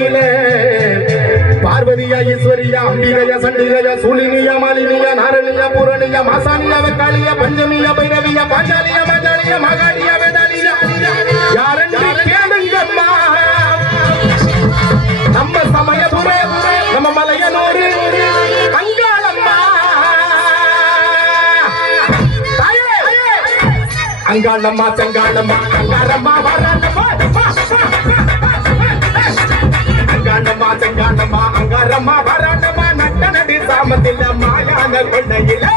கொள்ளையிலே பார்வதியா ஈஸ்வரியா அம்பிகையா சண்டிகையா சூலினியா மாலினியா நாரணியா பூரணியா மாசாணியா வெக்காளியா பஞ்சமியா பைரவியா பாஞ்சாலியா மஞ்சாலியா மகாலியா வேதாலியா யாரென்று கேளுங்கம்மா நம்ம சமயபுரே நம்ம மலையனூரு அங்காளம்மா அங்காளம்மா செங்காளம்மா அங்காரம்மா வராளம்மா அங்காளம்மா செங்காளம்மா அங்காரம்மா வராளம்மா நட்ட நடி சாமத்தில மாயான கொண்டையிலே